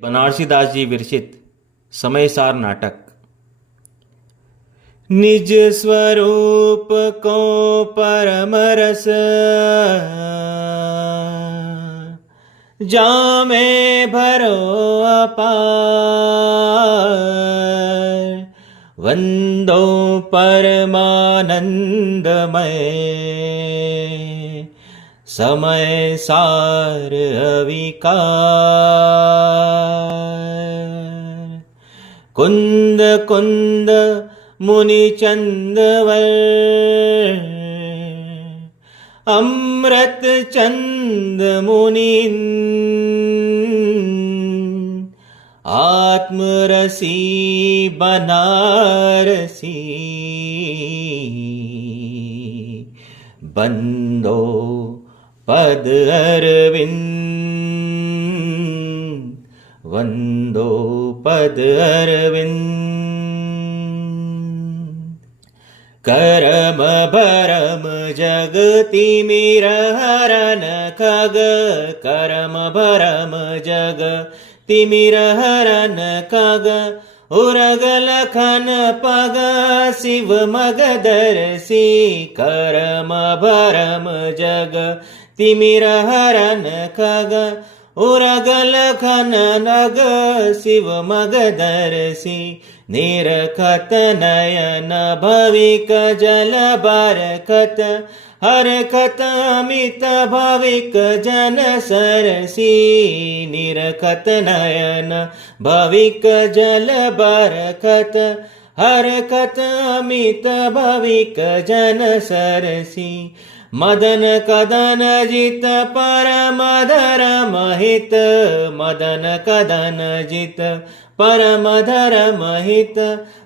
बनारसी दास जी विरचित समयसार नाटक। निज स्वरूप को परम रस जामे भरो अपार, वंदो परमानंदमय समय सार अविकार। कुंद कुंद मुनि चंदवर, अमृत चंद मुनि आत्मरसी बनारसी, बंदो पद अरविंद, वंदो पद अरविंद। करम भरम जगति मिर हरन खग, करम भरम जग तिमिर हरन खग। उरग लखन पग शिव मगदर्शी, करम भरम जग तिमिर हरन खग। उरग लखन नग शिव मगदर्शी, निरखत नयन भविक जल बारखत। हरखत अमित भविक जन सरसी, निरखत नयन भविक जल बारखत। हरखत अमित भविक जन सरसी, मदन कदन जित परम धर्म हित। मदन कदन जित परम धर्म हित,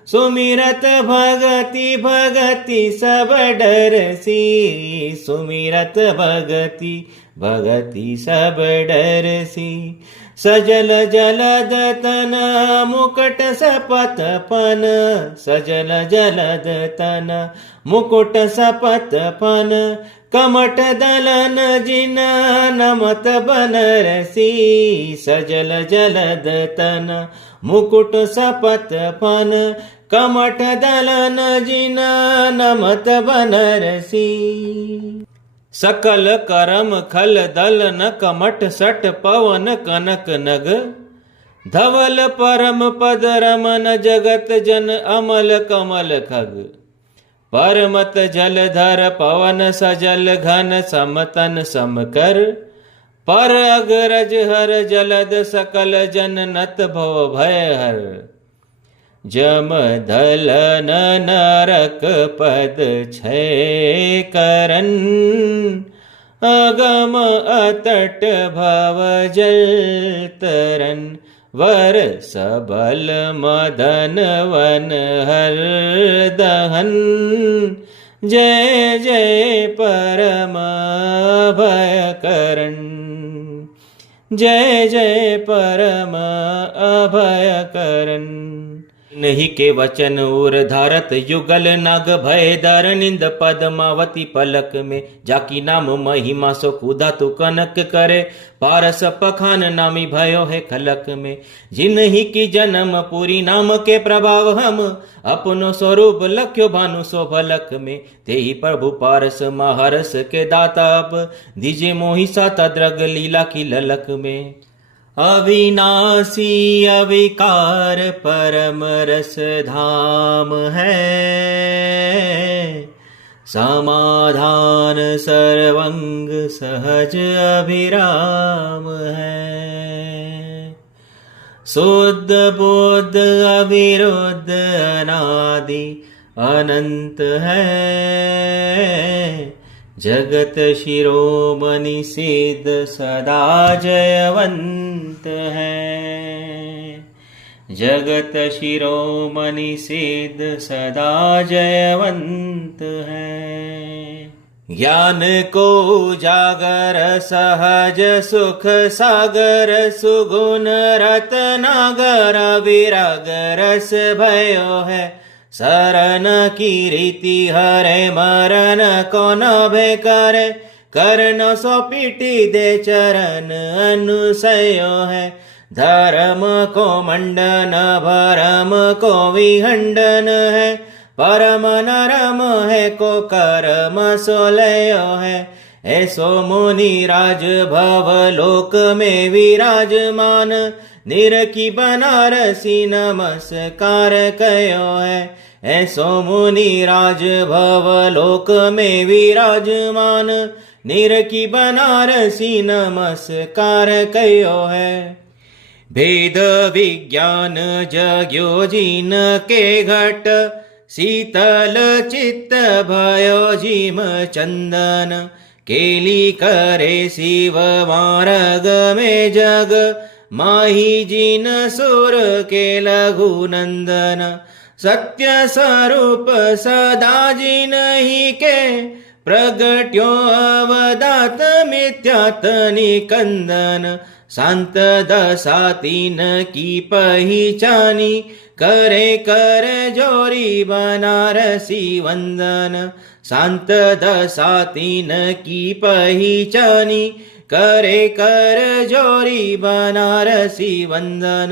सुमिरत भगति भगति सब डरसी। सुमिरत भगति भगति सब डरसी, सजल जलद तन मुकुट सपत पन। सजल जलद तन मुकुट सपत पन, कमट दलन जिन नमत बनरसी। सजल जलद तन मुकुट सपत पन, कमट दलन जिन नमत बनरसी। सकल करम खल दल न कमठ सट पवन कनक नग। धवल परम पद रमन जगत जन अमल कमल खग। परमत जलधर पवन सजल घन समतन समकर। पर अगरज हर जलद सकल जन नत भव भय हर। जम दलन नरक पद क्षय करन, अगम अतट भव जल तरन। वर सबल मदन वन हर दहन, जय जय परम अभयकरण। जय जय परम अभयकरण। नहीं के वचन उर धारत युगल नाग भय दर निंद पद्मावती पलक में। जाकी नाम महिमा सो कूदा तु कनक करे, पारस पखान नामी भयो है खलक में। जिन ही की जन्म पूरी नाम के प्रभाव हम, अपनो स्वरूप लख्यो भानु सो भलक में। ते ही प्रभु पारस महारस के दाता, अब दीजे मोहि साता द्रग लीला की ललक में। अविनाशी अविकार परम रस धाम है, समाधान सर्वंग सहज अभिराम है। शुद्ध बुद्ध अविरुद्ध अनादि अनंत है, जगत शिरोमणि सिद्ध सदा जयवंत है। जगत शिरोमणि सिद्ध सदा जयवंत है। ज्ञान को जागर सहज सुख सागर, सुगुण रत्नागर विराग रस भयो है। शरण की रीति हरे मरण को न भय करे, कर्ण सो पीटी दे चरण अनुसयो है। धर्म को मंडन भरम को विखंडन है, परम नरम है को कर्म सोलयो है। ऐसो मुनि राज भव लोक में विराजमान, निरखी बनारसी नमस्कार कयो है। ऐसो मुनि राज भव लोक में विराजमान, निरखी बनारसी नमस्कार कयो है। भेद विज्ञान जग्यो जिन के घट, शीतल चित्त भयो जिम चंदन। केली करे शिव मार्ग में जग, माही जिन सुर के लघु नंदन। सत्य स्वरूप सदा जिन ही के, प्रगट्यो अवदात मिथ्यात निकंदन। शांत दशा तीन की पहिचानी, करे कर जोरी बनारसी वंदन। शांत दशा तीन की पहिचानी, करे कर जोरी बनारसी वंदन।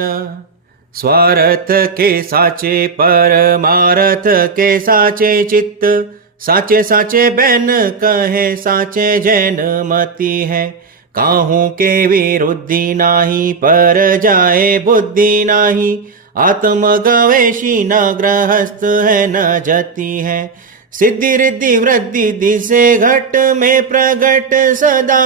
स्वार्थ के साचे परमार्थ के साचे चित्त, साचे साचे बैन कहे साचे जैन मति है। काहू के विरुद्धि नाही पर जाए बुद्धि नाही, आत्म गवेशी न गृहस्थ है न जति है। सिद्धि रिद्धि वृद्धि दिसे घट में प्रगट सदा,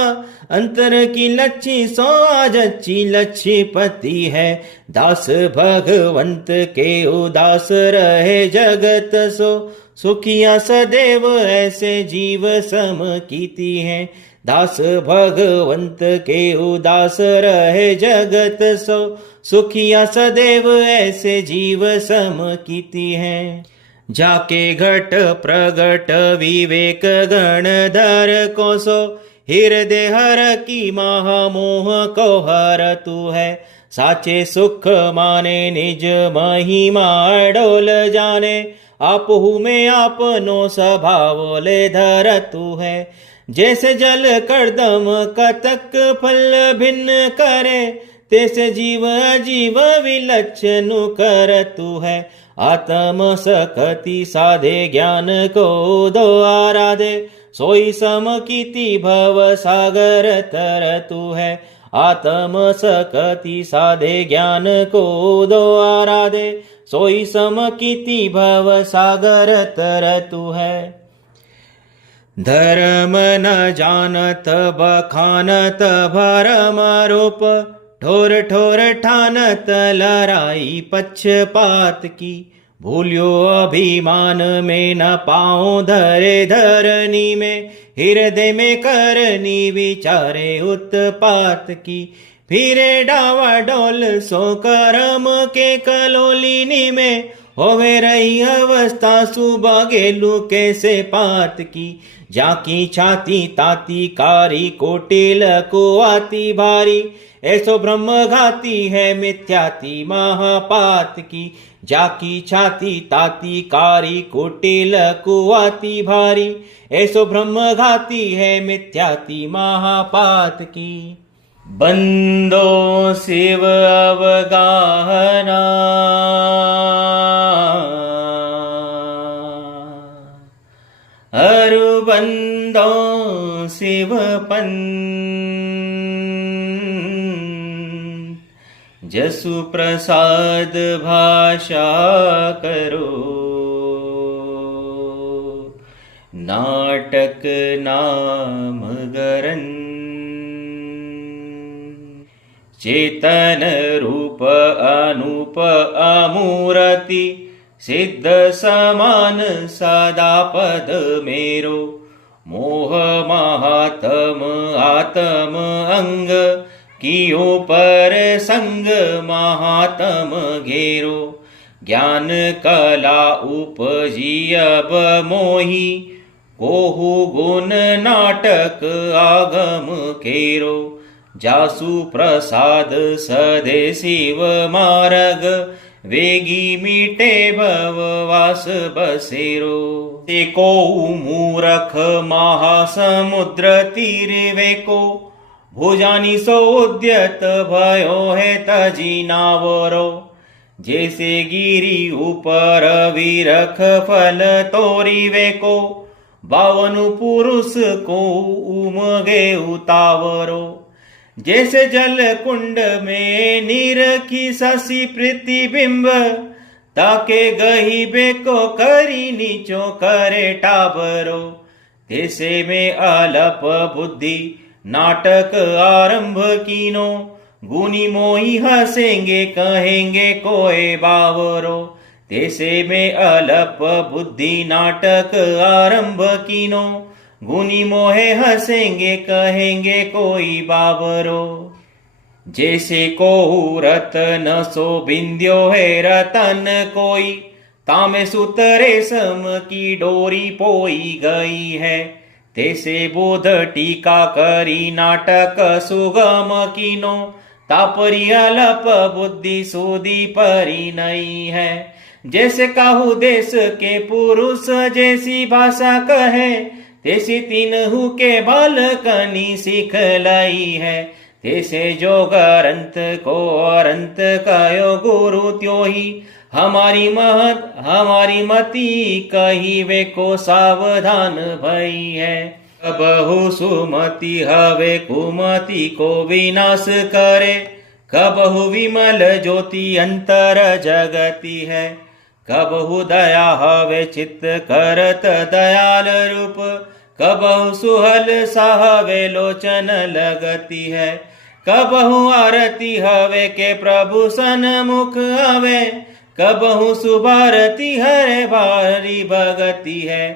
अंतर की लच्छी सो आजच्ची लच्छीपति है। दास भगवंत के उदास रहे जगत सो, सुखिया सदैव ऐसे जीव सम कीती है। दास भगवंत के उदास रहे जगत सो, सुखिया सदैव ऐसे जीव सम कीती है। जाके घट प्रगट विवेक गणधर को सो, हृदय हर की महामोह को हर तू है। साचे सुख माने निज महिमा डोल जाने, आपहु में आपनो स्वभाव ले धर तू है। जैसे जल करदम कतक फल भिन्न करे, तैसे जीव अजीव विलक्षण कर तू है। आत्म सकति साधे ज्ञान को दो आराधे, सोई सम कीति भव सागर तर तू है। आत्म सकति साधे ज्ञान को दो आराधे, सोई सम कीति भव सागर तर तू है। धर्म न जानत बखानत भरम रूप, ठोर ठोर ठानत लड़ाई पक्षपात की। भूल्यो अभिमान में न पाओ धरे धरनी में, हृदय में करनी विचारे उत्पात की। फिरे डावा डोल सो कर्म के कलोलिनी में, होवे रही अवस्था सुबह गेलू कैसे पात की। जाकी छाती ताती कारी कोटिल को आती भारी, ऐसो ब्रह्म घाती है मिथ्याति महापात की। जाकी छाती ताती कारी कुटिल कुआती भारी, ऐसो ब्रह्म घाती है मिथ्याति महापात की। बंदो शिव अवगाहना, अरु बंदो शिव पंथ। जसु प्रसाद भाषा करो, नाटक नाम गरन। चेतन रूप अनूप अमूर्ति, सिद्ध समान सदा पद मेरो। मोह महात्म आत्म अंग, कियो पर संग महात्म घेरो। ज्ञान कला उपजी अब मोही, कोहु गुण नाटक आगम केरो। जासु प्रसाद सदे शिव मार्ग, वेगी मीटे भववास बसेरो। एको मूरख महासमुद्र तीर वेको, भुजानी सो उद्यत भयो है तजी नावरो। जैसे गिरी ऊपर विरख फल तोरी वेको, 52 पुरुष को उमगे उतावरो। जैसे जल कुंड में निरखी शशि प्रतिबिंब, ताके गही बेको करी नीचो करे टाबरो। तैसे में अलप बुद्धि नाटक आरंभ कीनो, गुनी मोही हंसेंगे कहेंगे कोई बावरो। तैसे में अलप बुद्धि नाटक आरंभ कीनो, गुनी मोहे हंसेंगे कहेंगे कोई बावरो। जैसे को रतन सो बिंद्यो है रतन कोई, तामे सूतरे सम की डोरी पोई गई है। तैसे बोध टीका करी नाटक सुगम कीनो, तापरी अलप बुद्धि सूदी परी नहीं है। जैसे काहू देश के पुरुष जैसी भाषा कहे, तैसी तीनहु के बालकनी सीख लाई है। तैसे जो ग्रंथ को अरंत कयो गुरु त्योही, हमारी मति कही वे को सावधान भई है। कबहु सुमति हवे कुमति को विनाश करे, कबहु विमल ज्योति अंतर जगति है। कबहु दया हवे चित्त करत दयाल रूप, कबहु सुहल साहवे लोचन लगती है। कबहु आरती हवे के प्रभु सन्मुख हवे, कबहु सुभारती हरे भारी भगति है।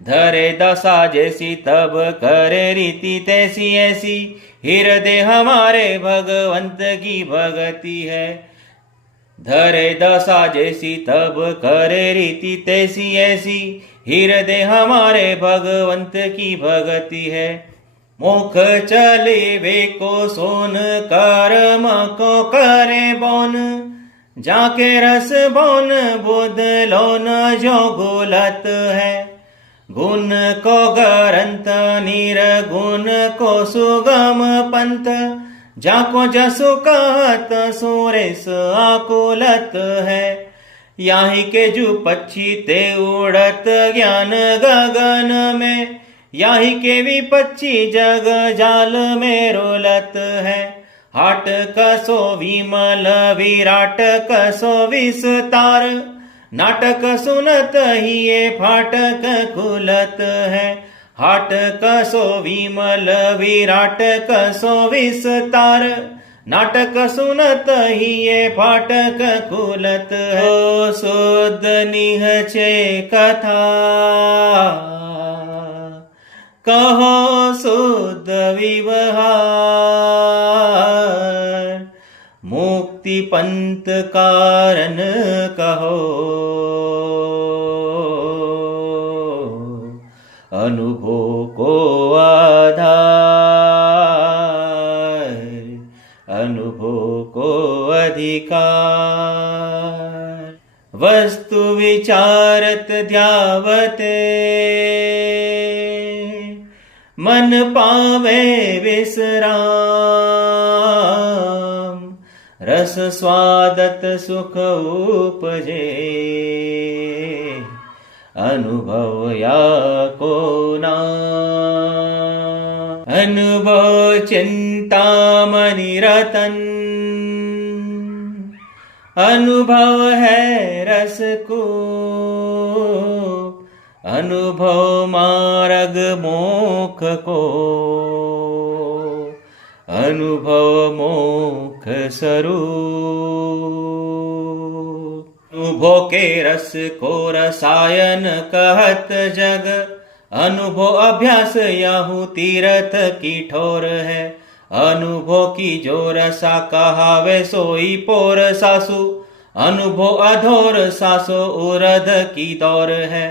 धरे दशा जैसी तब करे रीति तैसी ऐसी, हृदय हमारे भगवंत की भगति है। धरे दशा जैसी तब करे रीति तैसी ऐसी, हृदय हमारे भगवंत की भगति है। मुख चले वे को सोन कर्म को करे बोन, जाके रस बोन बुध लोन जो गुलत है। गुण को ग्रंथ निर्गुण को सुगम पंथ, जाको जसु कहत सुरेश आकुलत है। याही के जू पक्षी ते उड़त ज्ञान गगन में, याही के विपक्षी जग जाल में रोलत है। हाट कसो विमल विराट कसो विस्तार, नाटक सुनत ही ये फाटक खुलत है। हाट कसो विमल विराट कसो विस्तार, नाटक सुनत ही ये फाटक खुलत है। ओ शुद्ध निहचे कथा, कहो शुद्ध व्यवहार, मुक्ति पंथ कारण कहो, अनुभव को आधार, अनुभव को अधिकार। वस्तु विचारत ध्यावते, मन पावे विश्राम। रस स्वादत सुख उपजे, अनुभव या को नाम। अनुभव चिंतामणि रतन, अनुभव है रस को। अनुभव मार्ग मोख को, अनुभव मोख स्वरूप। अनुभव के रस को रसायन कहत जग, अनुभव अभ्यास याहू तीरथ की ठोर है। अनुभव की जो रसा कहावे सोई पोर सासु, अनुभव अधोर सासो उरध की दौर है।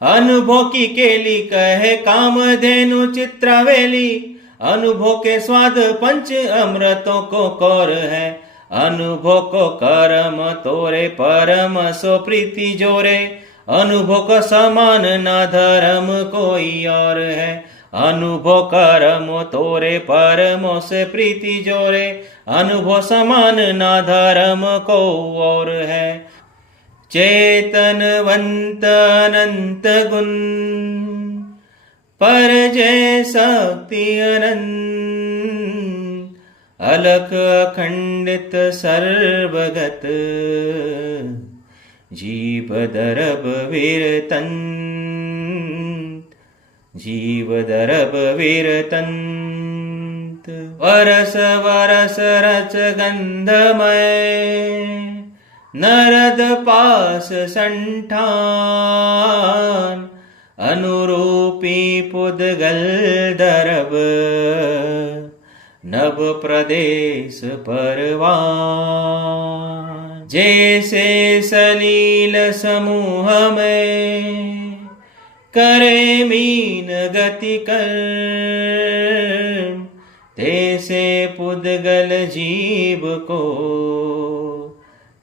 अनुभव की केली कहे कामधेनु चित्रवेली, अनुभव के स्वाद पंच अमृतों को कौर है। अनुभव को कर्म तोरे परम सो प्रीति जोरे, अनुभव को समान न धर्म कोई और है। अनुभव कर्मो तोरे परमो से प्रीति जोरे, अनुभव समान ना धर्म को और है। चेतनवंत अनंत गुण, पर जय शक्ति अनंत, अलख अखंडित सर्वगत, जीव दरब वीरतन, जीव दरब वीरतंत। वरस वरस रच गंधमय, नरद पास संठान, अनुरूपी पुद्गल दरब, नभ प्रदेश परवान। जैसे सलील समूह में, करे मीन गति कर, तैसे पुद्गल जीव को,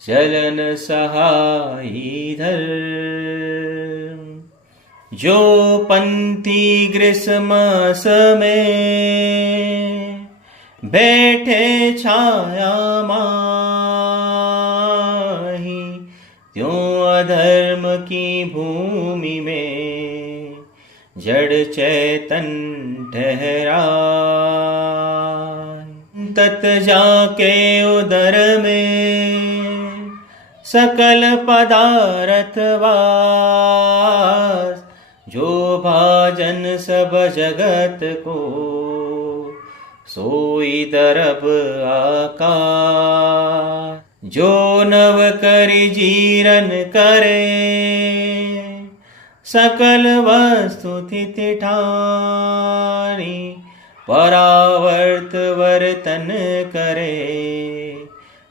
चलन सहाई धर। जो पंथी ग्रीष्म में, बैठे छाया माही, त्यों अधर्म की भूमि में, जड़ चैतन ठहराय। तत जाके उदर में, सकल पदार्थ वास, जो भाजन सब जगत को, सोई दरब आकाश। जो नव करि जीरन करे, सकल वस्तु स्थिति ठानी, परावर्त वर्तन करे,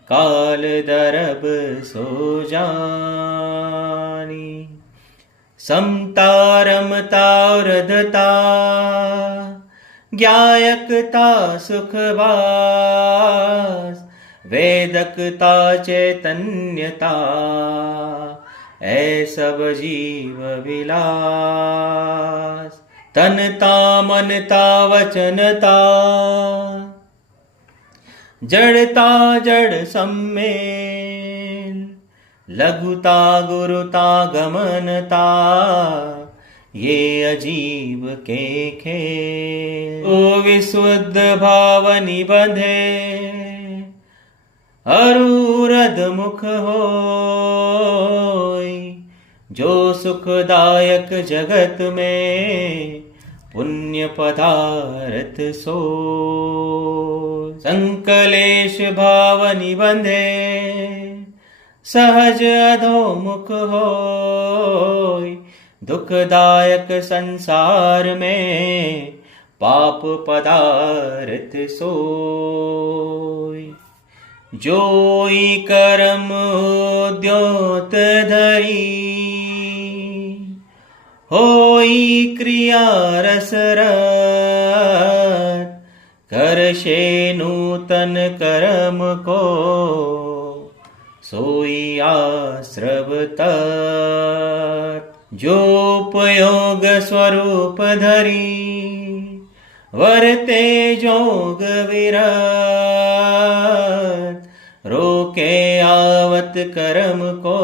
काल दरब सो जानी। समता रमता वृद्धता, ज्ञायकता सुखवास, वेदकता चैतन्यता, ऐ सब जीव विलास। तनता मनता वचनता, जड़ता जड़ सम्मेल, लघुता गुरुता गमनता, ये अजीव के खेल। ओ विशुद्ध भाव निबंधे, अरुरध मुख होय, जो सुखदायक जगत में, पुण्य पदार्थ सो। संकलेश भाव निबंधे, सहज अधोमुख होय, दुखदायक संसार में, पाप पदार्थ सोय। जोई कर्म उद्योत धरी, होई क्रिया रसरत, करशे नूतन कर्म को, सोई आश्रवत। जो उपयोग स्वरूप धरी, वर्ते जोग विरत, रोके आवत कर्म को,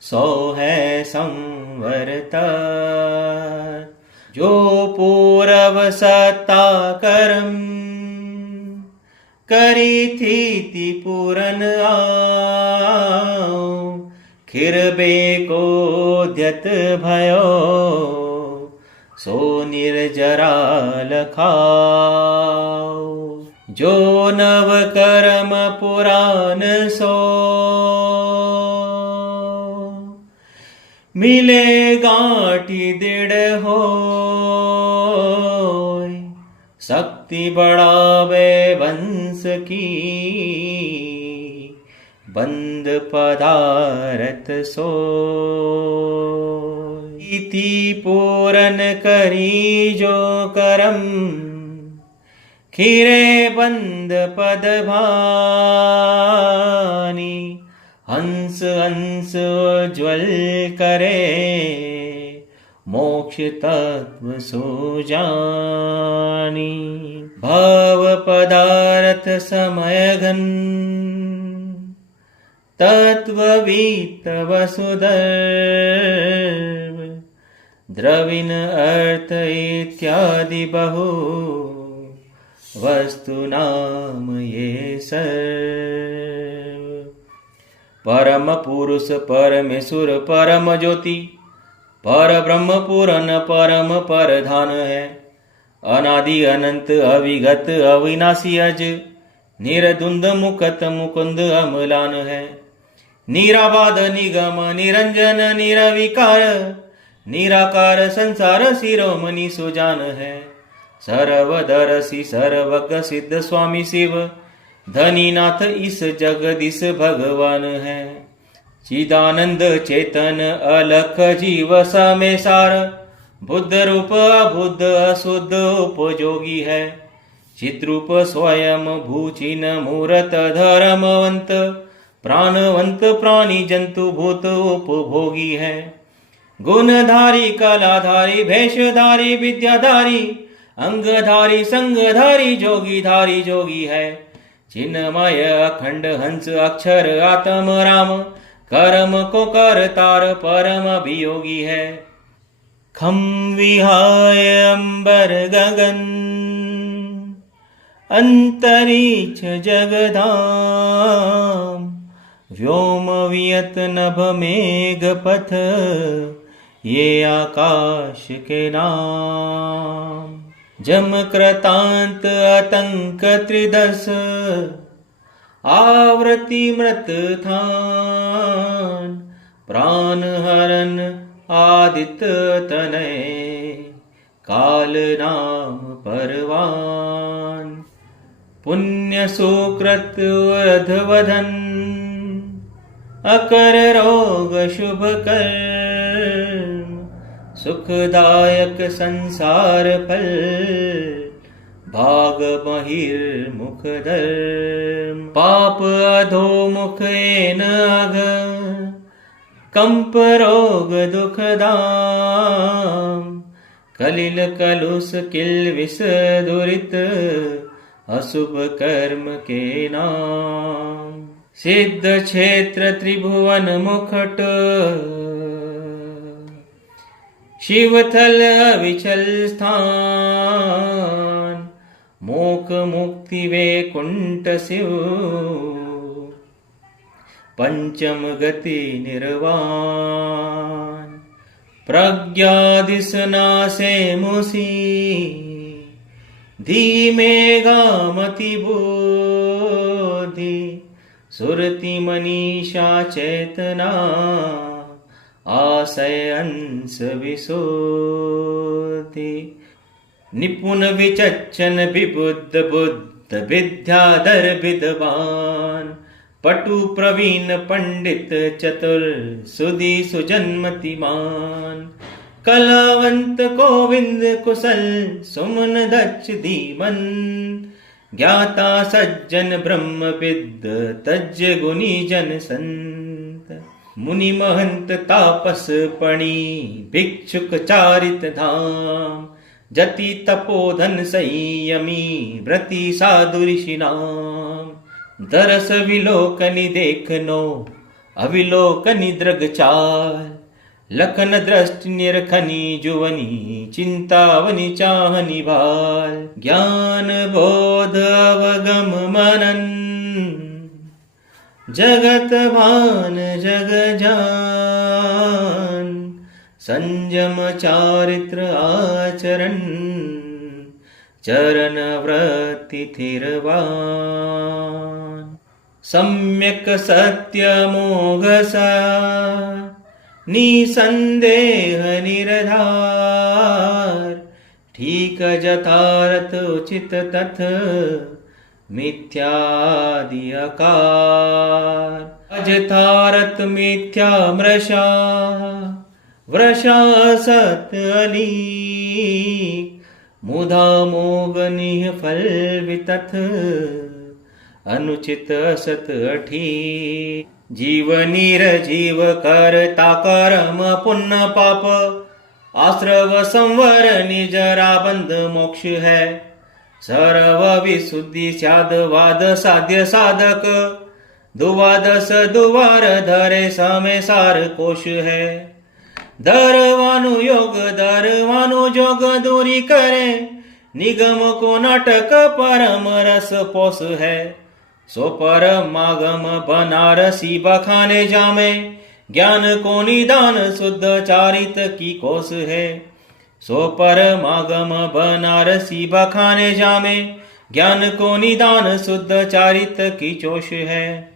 सो है संवरत। जो पूरव सत्ता कर्म, करी थी पूरन आओ, खिरबे को द्यत भयो, सो निर्जरा लखाओ। जो नव कर्म पुराण सो, मिले गांठी दृढ़ होय, शक्ति बढ़ावे वंश की, बंद पदार्थ सो। इति पूरन करी जो करम, खीरे बंद पद भानी, हंस हंस ज्वल करे, मोक्ष मोक्ष तत्व सो जानी। भव पदार्थ समय घन तत्ववीत वसुधर्व। द्रविण अर्थ इत्यादि बहु वस्तु नाम ये सर्व। परम पुरुष परमेश्वर परम ज्योति पर ब्रह्म पूरन परम परधान है। अनादि अनंत अविगत अविनाशी अज निर्द्वंद मुकत मुकुंद अमलान है। निराबाध निगम निरंजन निरविकार निराकार संसार शिरोमणि सुजान है। सर्वदर्शी सर्वज्ञ सिद्ध स्वामी शिव धनीनाथ इस जगदीश भगवान है। चिदानंद चेतन अलख जीव समेसार बुद्ध रूप अबुद्ध अशुद्ध उपयोगी है। चित्रूप स्वयं भूचिन मूर्त धर्मवंत प्राणवंत प्राणी जंतु भूत उपभोगी है। गुणधारी कलाधारी भेषधारी विद्याधारी अंगधारी संगधारी जोगीधारी जोगी है। चिन्मय अखंड हंस अक्षर आत्म राम कर्म को करतार परम अभियोगी है। खम विहाय अंबर गगन अंतरिक्ष जगधाम व्योम वियत नभ मेघ पथ ये आकाश के नाम। जम कृतांत आतंक त्रिदश आवृत्ति मृत थान प्राण हरण आदित्य तनय काल नाम परवान। पुण्य सुकृत अधवधन अकर रोग शुभ कर्म सुखदायक संसार फल भाग बहिर्मुख धर्म। पाप अधोमुख एन अघ कंप रोग दुख दाम कलिल कलुष किल विष दुरित अशुभ कर्म के नाम। सिद्ध क्षेत्र त्रिभुवन मुखट शिवथल अविचल स्थान मोक्ष मुक्ति वैकुंठ शिव पंचम गति निर्वाण। प्रज्ञा दिशनासे मुसी धीमे गामति बुद्धि सुरति मनीषा चेतना आशय अंश विशोधि। निपुण विचक्षण विबुद्ध बुद्ध विद्याधर विद्वान पटु प्रवीण पंडित चतुर सुधि सुजन्मतिमान। कलावंत गोविंद कुशल सुमन दक्ष धीमन ज्ञाता सज्जन ब्रह्म विद् तज्ज गुणी जन संत। मुनि महंत तापस पणि भिक्षुक चारित धाम जति तपोधन संयमी व्रति साधु ऋषि नाम। दरस विलोकनि देखनो अविलोकनि दृग चाल लखन दृष्टि निरखनी जुवनी चिंतावनी चाहनी भाल। ज्ञान बोध अवगम मनन जगत भान जग जान। संयम चारित्र आचरण चरण वृत्ति थिरवान। सम्यक सत्य मोघसा निसंदेह निरधार। ठीक जथारथ उचित तथ मिथ्यादि आकार। अजथारथ मिथ्या मृषा वृषा सत्य अलीक। मुधा मोग निह फल वितथ अनुचित असत अठी। जीव नीर जीव करता कर्म पुण्य पाप आश्रव संवर निजरा बंध मोक्ष है सर्व विशुद्धि स्याद वाद साध्य साधक द्वादश द्वार धरे समय सार कोश है धरवानु योग धरवानु जोग दूरी करे निगम को नाटक परम रस पोस है सो परमागम बनारसी बखाने जामे ज्ञान को निदान शुद्ध चारित की कोस है सो परमागम बनारसी बखाने जामे ज्ञान को निदान शुद्ध चारित की चोष है।